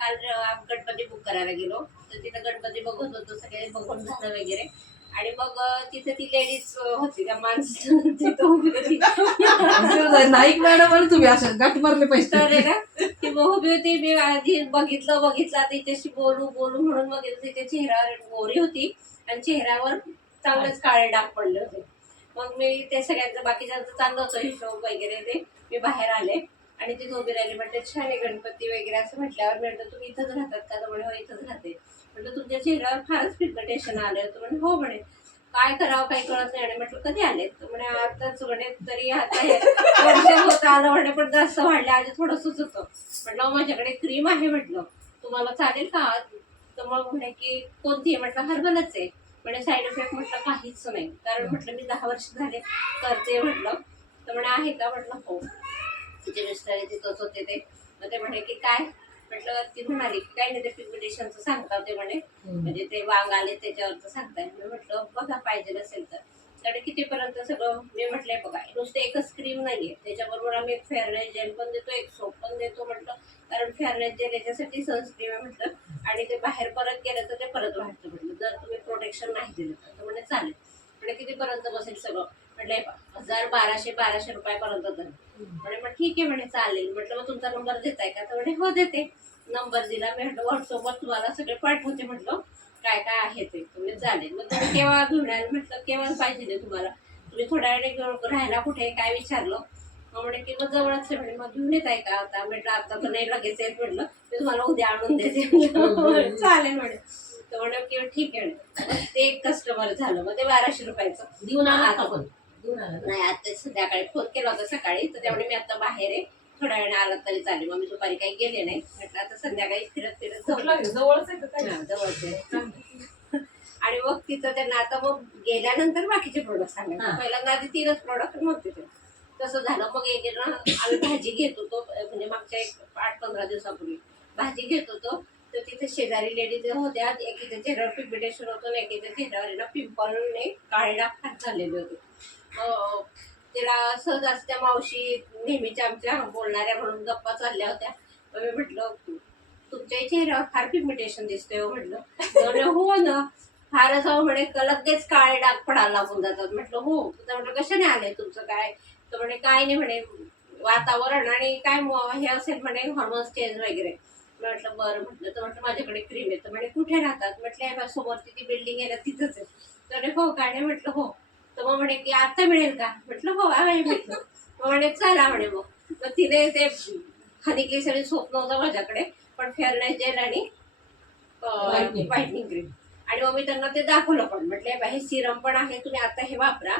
काल गणपती बुक करायला गेलो. तर तिथं गणपती बघत होतो सगळे बघून झालं वगैरे. आणि मग तिथे ती लेडीज होती त्या माणसं तिथं उभी होती. नाईक मॅडम आणि तुम्ही असं गाठ मारले तर पैसे आहे ना ती मग उभी होती मी आधी बघितलं बघितलं तिच्याशी बोलू बोलू म्हणून मग तिच्या चेहऱ्यावर गोरी होती आणि चेहऱ्यावर चांगलेच काळे डाग पडले होते. मग मी ते सगळ्यांचं बाकीच्यांचं चांगलं होतं हिशोब वगैरे ते मी बाहेर आले. आणि तिथे उभी राहिली. म्हटलं छान आहे गणपती वगैरे असं म्हटल्यावर म्हटलं तुम्ही इथंच राहतात का? तर म्हणे हो इथंच राहते. म्हटलं तुमच्या चेहऱ्यावर फारच पिगमेंटेशन आलं होतं म्हणे हो म्हणे काय करावं काही कळत नाही. आणि म्हटलं कधी आले तर म्हणे आताच म्हणे तरी आता होतं आलं म्हणे पण जास्त वाढलं आधी थोडंसंच होतं. म्हटलं हो, माझ्याकडे क्रीम आहे म्हटलं तुम्हाला चालेल का? तर मग म्हणे की कोणती आहे? म्हटलं हर्बलच आहे. म्हणे साईड इफेक्ट म्हटलं काहीच नाही. कारण म्हटलं मी दहा वर्ष झाले करते म्हटलं. तर म्हणे आहे का? म्हटलं हो. तिचे मिस्टर तिथंच होते ते. मग ते म्हणे की काय? म्हटलं ती म्हणाली की काय नाही ते पिगमेंटेशनचं सांगतात ते म्हणे. म्हणजे ते वांग आले त्याच्यावरचं सांगताय मी म्हटलं बघा पाहिजे नसेल तर. तर कितीपर्यंत सगळं मी म्हटलंय बघा नुसतं एकच क्रीम नाहीये. त्याच्याबरोबर आम्ही एक फेअरनेस जेल पण देतो एक सोप पण देतो म्हटलं. कारण फेअरनेस जेल याच्यासाठी सनस्क्रीम आहे म्हटलं. आणि ते बाहेर परत गेलं तर ते परत वाटतं म्हटलं. जर तुम्ही प्रोटेक्शन नाही दिलं तर. तर म्हणे चालेल. म्हणजे कितीपर्यंत बसेल सगळं? म्हटलं हजार बाराशे बाराशे रुपयापर्यंत तर. म्हणे मग ठीक आहे म्हणे चालेल. म्हटलं मग तुमचा नंबर देताय का? तर म्हणे हो देते. नंबर दिला मी म्हटलं व्हॉट्सअपवर तुम्हाला सगळे पाठवते म्हटलं. काय काय आहे ते? तुम्ही चालेल. मग तुम्ही केव्हा घेऊन याल म्हटलं केव्हा पाहिजे तुम्हाला. तुम्ही थोड्या घेऊन राहायला कुठे काय विचारलं. मग म्हणे की मग जवळच आहे म्हणे मग घेऊन येत आहे का आता? म्हटलं आता तर नाही लगेच येत म्हटलं. मी तुम्हाला उद्या आणून देते. चालेल म्हणे. तर म्हणे की ठीक आहे ते एक कस्टमर झालं मग ते बाराशे रुपयाचं. देऊन आला का पण देऊन आला ना? नाही आता संध्याकाळी फोन केला होता सकाळी तर त्यामुळे मी आता बाहेर आहे. थोड्या वेळाने आला तरी चालेल. मग मी दुपारी काही गेले नाही. म्हटलं आता संध्याकाळी फिरत फिरत? जवळच आहे जवळच आहे. आणि मग तिथं त्यांना आता मग गेल्यानंतर बाकीचे प्रोडक्ट सांगायचे. पहिल्यांदा आधी तीनच प्रोडक्ट नव्हते ते. तसं झालं. मग एक एक आम्ही भाजी घेत होतो. म्हणजे मागच्या एक आठ पंधरा दिवसापूर्वी. भाजी घेत होतो. तर तिथे शेजारी लेडीज होत्या. एकीच्या चेहऱ्यावर होतं आणि एकीच्या चेहऱ्यावर ना पिंपलने काळे डाग फार झालेले होते. तिला सहज असत्या मावशी नेहमीच्या आमच्या बोलणाऱ्या म्हणून गप्पा चालल्या होत्या. मग मी म्हटलं तुमच्याही चेहऱ्यावर फार पिमिटेशन दिसतंय हो, म्हटलं. हो ना फारच अहो म्हणे लगेच काळे डाग पडायला लागून जातात. म्हटलं हो. तुझं म्हटलं कशाने आले तुमचं काय? तर म्हणे काय नाही म्हणे वातावरण आणि काय हे असेल म्हणे हॉर्मोन्स चेंज वगैरे. म्हटलं बरं म्हटलं. तर म्हटलं माझ्याकडे क्रीम आहे. तर म्हणे कुठे राहतात? म्हटलं हे समोर ती बिल्डिंग आहे ना तिथंच आहे. तर म्हणे, हो काय नाही म्हटलं हो. तर मग म्हणे की आता मिळेल का? म्हटलं हो आहे म्हटलं मग म्हणे चला म्हणे मग. मग तिने ते हनी केसरी सोप नव्हतं माझ्याकडे पण फेअरनेस जेल आणि. व्हाईटनिंग क्रीम आणि मग मी त्यांना ते दाखवलं पण. म्हटलं हे बा, हे सिरम पण आहे तुम्ही आता हे वापरा.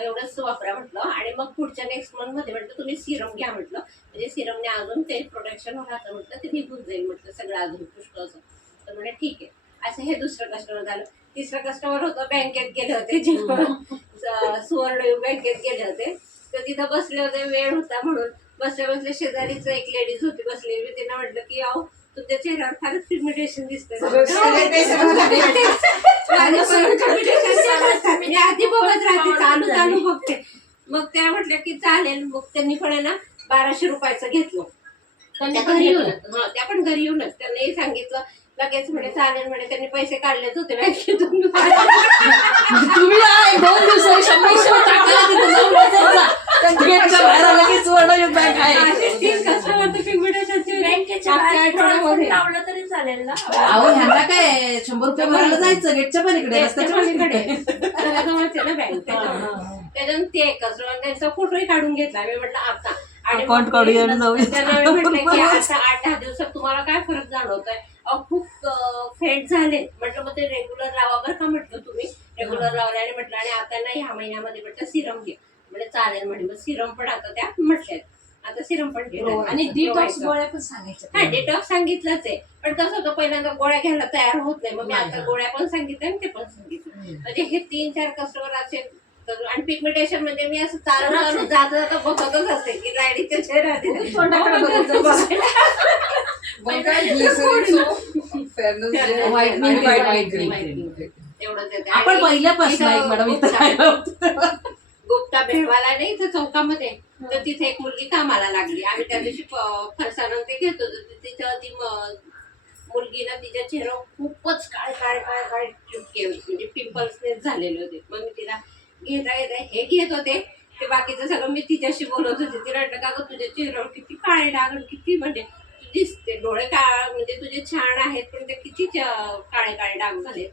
एवढंच वापरा म्हटलं. आणि मग पुढच्या नेक्स्ट मंथमध्ये म्हटलं तुम्ही सिरम घ्या म्हटलं. म्हणजे सिरमने अजून ते प्रोटेक्शन राहतं म्हटलं ते निघून जाईल म्हटलं सगळं अजून पुष्कळ असं. तर म्हणे ठीक आहे. असं हे दुसरं कस्टमर झालं. तिसरं कस्टमर होतं बँकेत गेले होते जेव्हा सुवर्ण बँकेत गेले होते. तर तिथं बसले होते वेळ होता म्हणून. बसल्या बसल्या शेजारीच एक लेडीज होती बसलेली मी त्यांना म्हटलं की अहो तुमच्या चेहऱ्यावर फारच पिगमेंटेशन दिसतंय. सगळं- सगळं ते सगळं माझं पण piigmentation मी आधी बघत राहते चालू चालू बघते. मग त्या म्हटल्या की चालेल. मग त्यांनी पण आहे ना बाराशे रुपयाचं घेतलं. त्यांनी त्या पण घरी घेतलं. येऊनच हा, त्या पण घरी येऊनच त्यांनी सांगितलं. लगेच म्हणे चालेल म्हणे त्यांनी पैसे काढलेच होते बँकेतून तुम्ही आहे, दोन दिवसांनी शंभर रुपये टाकले तिथं जाऊन बसायचा. त्या गेटच्या बाहेर आलं की सुवर्ण बँक आहे असे तीन कस्टमर तर पिगमेंटेशनचे बँकेच्या मागच्या बाहेर आठवड्यामध्ये. लावलं तरी चालेल ना? अहो ह्यांना काय शंभर रुपये भरायला जायचं गेटच्या पलीकडे रस्त्याच्या पलीकडे. पलीकडे. घराजवळच आहे ना बँक त्याच्यानं ते कस्टमर त्यांचा फोटोही काढून घेतला. मी म्हटलं आता. आणि Account मग काढूया ते- आणि जाऊया. त्यांना मी म्हटलं की आता आठ दहा दिवसात तुम्हाला काय फरक जाणवतोय? खूप फेट झाले. म्हटलं मग ते रेग्युलर लावा बरं का? म्हटलं तुम्ही रेग्युलर लावले आणि म्हटलं आणि आता ना ह्या महिन्यामध्ये म्हटलं सिरम घे. म्हणजे चालेल. म्हणे मग सिरम पण आता त्या म्हटल्यात. आता सिरम पण घे आणि डिटॉक्स गोळ्या पण सांगायच्या हा डिटॉक्स सांगितलंच आहे. पण कसं होतं पहिल्यांदा गोळ्या घ्यायला तयार होत नाही. मग मी आता. गोळ्या पण सांगितल्या आणि ते पण सांगितलं. म्हणजे हे तीन चार कस्टमर असे आणि पिगमेंटेशन म्हणजे मी असं चालू चालू जाता जाता बघतच असते की लाडीच्या तोंडाकडे. आपण पहिल्यापासून एक मॅडम गुप्ता- भेळवाला नाही इथं चौकामध्ये. तर तिथे एक मुलगी कामाला लागली. आम्ही त्या दिवशी फरसाण ते घेत तिथं ती मुलगी ना तिच्या चेहऱ्यावर खूपच काळ काळ काळ काळ म्हणजे पिंपल्सने झालेले होते. मग मी तिला घेता आहे हे घेत होते. ते बाकीचं सगळं मी तिच्याशी बोलत होते. तिला म्हटलं का गं तुझ्या चेहऱ्यावर किती काळे डाग आणि किती म्हणजे दिसते. डोळे काळ म्हणजे तुझे छान आहेत पण ते किती काळे काळे डाग झाले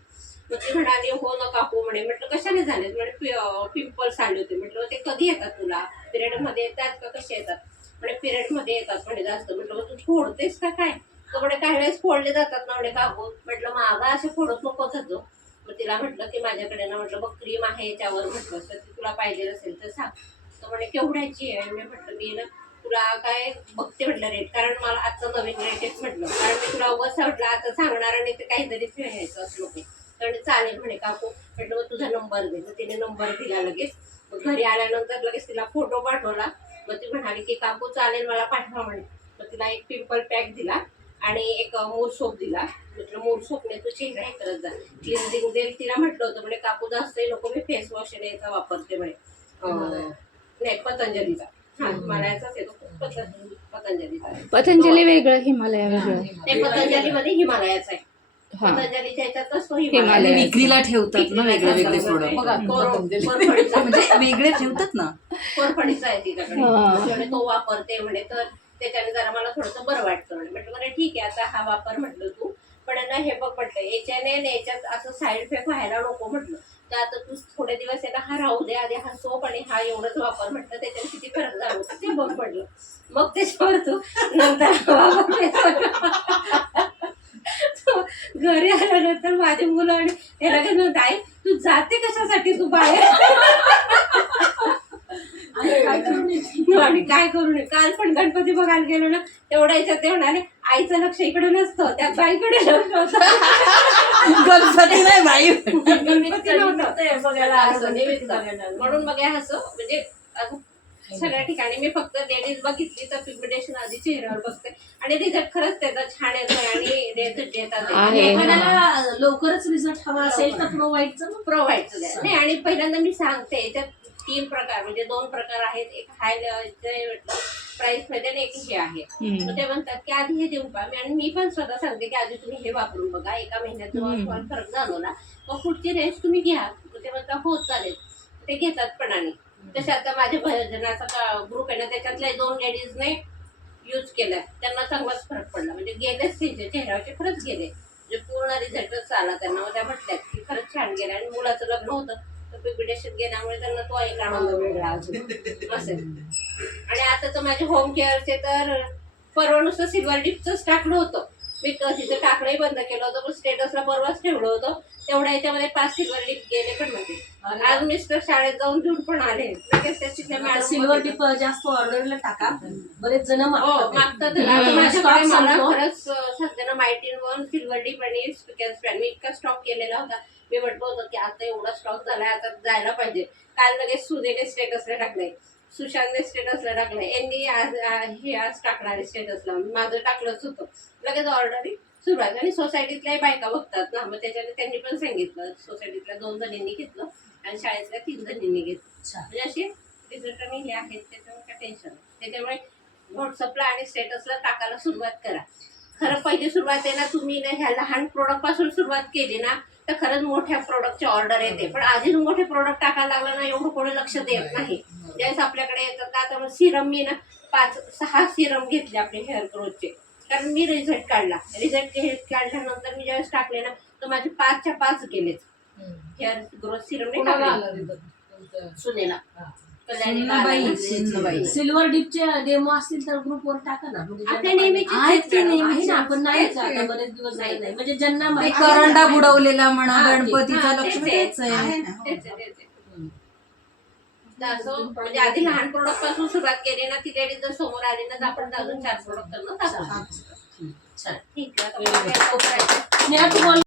मग ती म्हणाली हो नका हो म्हणे. म्हटलं कशाने झाले म्हणजे पिंपल्स आले होते. म्हटलं ते कधी येतात तुला? पिरियडमध्ये येतात का? कसे येतात? म्हणे पिरियडमध्ये येतात. म्हणे जास्त. म्हटलं तू फोडतेस का काय? तर म्हणे काही वेळेस फोडले जातात ना. म्हणे का म्हटलं मागं असे फोडत नकोच होतो मग तिला म्हटलं की माझ्याकडे ना म्हटलं बघ क्रीम आहे याच्यावर म्हटलं तर ती तुला पाहिजे असेल तर सांग. तर म्हणे केवढ्याची आहे? मी म्हटलं मी ना तुला काय बघते म्हटलं रेट कारण मला आजचं नवीन रेट आहे म्हटलं. कारण मी तुला उगाच म्हटलं आता सांगणार आणि ते काहीतरी मिळायचं असं नको तर चालेल म्हणे काकू. म्हटलं मग तुझा नंबर दे. तर तिने नंबर दिला लगेच. मग घरी आल्यानंतर लगेच तिला फोटो पाठवला. मग ती म्हणाली की काकू चालेल मला पाठवा म्हणे. मग तिला एक पिंपल पॅक दिला आणि एक मोर सोप दिला. म्हटलं मोर सोपने तू चेहरा हे करत जा. क्लिन्झिंग देईल तिला म्हटलं होतं म्हणे काकू जास्त नको मी फेस वॉश याचा वापरते म्हणे. नाही पतंजलीचा. हा हिमालयाचाच येतो पतंजली पतंजलीचा पतंजली वेगळं हिमालया वेगळं. पतंजलीमध्ये हिमालयाचा आहे. पतंजलीच्या ह्याच्यातच तो हिमालय. आणि हिमालय विक्रीला ठेवतात ना वेगळे वेगळे प्रोडक्ट बघा, कोरफडीचा. म्हणजे वेगळे ठेवतात ना? कोरफडीचा आहे तिच्याकडे. हा. म्हणे तो वापरते म्हणे तर त्याच्याने जरा मला थोडंसं बरं वाटतं म्हणे. म्हटलं बरं ठीक आहे आता हा वापर म्हटलं तू. पण ना हे बघ म्हटलं याच्याने आणि याच्यात असं साईड इफेक्ट व्हायला नको म्हटलं. तर आता तू थोडे दिवस ना हा राहू दे आधी हा सोप आणि हा एवढंच वापर म्हटलं त्याच्याने किती फरक जाणवतो ते बघ म्हटलं. मग त्याच्यावर तू नंतर घरी आल्यानंतर माझी मुलं आणि हे लगेच म्हणत आई तू जाते कशासाठी तू बाहेर? आणि काय करू नये? काल पण गणपती बघायला गेलो ना तेवढ्या याच्यात ते म्हणाले आईचं लक्ष इकडे नसतं त्या बाईकडे लक्ष होतं. गणपती नाही बाई. गणपती नव्हतं. ते बघायला असं. म्हणून मग हे असं म्हणजे सगळ्या ठिकाणी मी फक्त लेडीज बघितली तर पिग्मेंटेशन आधी चेहऱ्यावर बघते. आणि रिझल्ट खरंच त्याचा छान येतोय आणि रिझल्ट येतात आहे. एखाद्याला लवकरच रिझल्ट हवा असेल तर प्रोव्हाइडचं प्रोव्हाइड नाही आणि पहिल्यांदा मी सांगते याच्यात तीन प्रकार म्हणजे दोन प्रकार आहेत. एक हाय प्राइसमध्ये एक हे आहे. मग ते म्हणतात की आधी हे पहा मी- आणि मी पण स्वतः सांगते की आधी तुम्ही हे वापरून बघा. एका महिन्यात तुम्हाला फरक जाणवला. मग पुढची रेस्ट तुम्ही घ्या. ते म्हणतात हो चालेल. ते घेतात पण आणि. तसे आता माझ्या भजनाचा ग्रुप आहे ना त्याच्यातल्या दोन लेडीजने यूज केलाय. त्यांना चांगलाच फरक पडला. म्हणजे गेलेच त्यांच्या चेहऱ्यावरचे खरंच गेले. म्हणजे पूर्ण रिझल्टच आला त्यांना. मग त्या म्हटल्यात की खरंच छान गेलं आणि मुलाचं लग्न होतं. तर पिग्मेंटेशन गेल्यामुळे त्यांना तो एक आनंद वेगळा अजून. असेल आणि आता तर माझे होम केअरचे तर परवा नुसतं सिल्वर डिपचंच टाकलं होतं. मी तिचं टाकणंही बंद केलं होतं पण स्टेटसला परवाच ठेवलं होतं. तेवढ्या याच्यामध्ये पाच सिल्वर डिप गेले पण नव्हते. आज मिस्टर शाळेत जाऊन घेऊन पण आले. लगेच त्या सिल्वर टिप जास्त ऑर्डरला टाका. बरेच जण हो मागतात मला. खरंच सध्या मायटीन वन सिल्वर डिप आणि स्पॅन मी इतका स्टॉक केलेला होता. मी म्हटलं होतं की आता एवढा स्टॉक झालाय आता जायला पाहिजे. काल लगेच सुनेने स्टेटसला टाकलंय. सुशांतने स्टेटसला टाकलंय. यांनी आज हे आज टाकणार आहे स्टेटसला माझं टाकलंच होतं. लगेच ऑर्डर सुरुवात आणि सोसायटीतल्याही बायका बघतात ना. मग त्याच्याने त्यांनी पण सांगितलं. सोसायटीतल्या दोन जणींनी घेतलं आणि शाळेतल्या तीन जणींनी घेतलं. म्हणजे असे रिझल्ट आणि हे आहेत. त्याच्यामुळे काय टेन्शन नाही. त्याच्यामुळे व्हॉट्सअपला आणि स्टेटसला टाकायला सुरुवात करा. खरं पहिली सुरुवात आहे ना तुम्ही ना ह्या लहान प्रोडक्टपासून सुरुवात केली ना तर खरंच मोठ्या प्रोडक्टची ऑर्डर येते. पण आधी मोठे प्रोडक्ट टाकायला लागला ना एवढं कोणी लक्ष देत नाही. ज्यावेळेस आपल्याकडे येतात आता सिरम मी ना पाच सहा सिरम घेतले आपले हेअर ग्रोथचे कारण मी रिझल्ट काढला. रिझल्ट काढल्यानंतर मी ज्यावेळेस टाकले ना तर माझे पाचच्या पाच गेलेच हेअर ग्रोथ सिरम? सुनेला. सिल्वर डिपचे डेमो असतील तर ग्रुपवर टाका ना. म्हणजे आपल्या नेहमीचे आपण नाही आता. बरेच दिवस नाही. म्हणजे ज्यांना करंडा बुडवलेला म्हणा गणपतीचा हा, लक्ष्मी तेच तेच आहे तेच आहे, तेच आहे. तर असं म्हणजे आधी लहान प्रोडक्टपासून सुरुवात केली ना ती लेडीज जर समोर आली ना तर आपण अजून चार प्रोडक्ट करणं. ठीक आहे.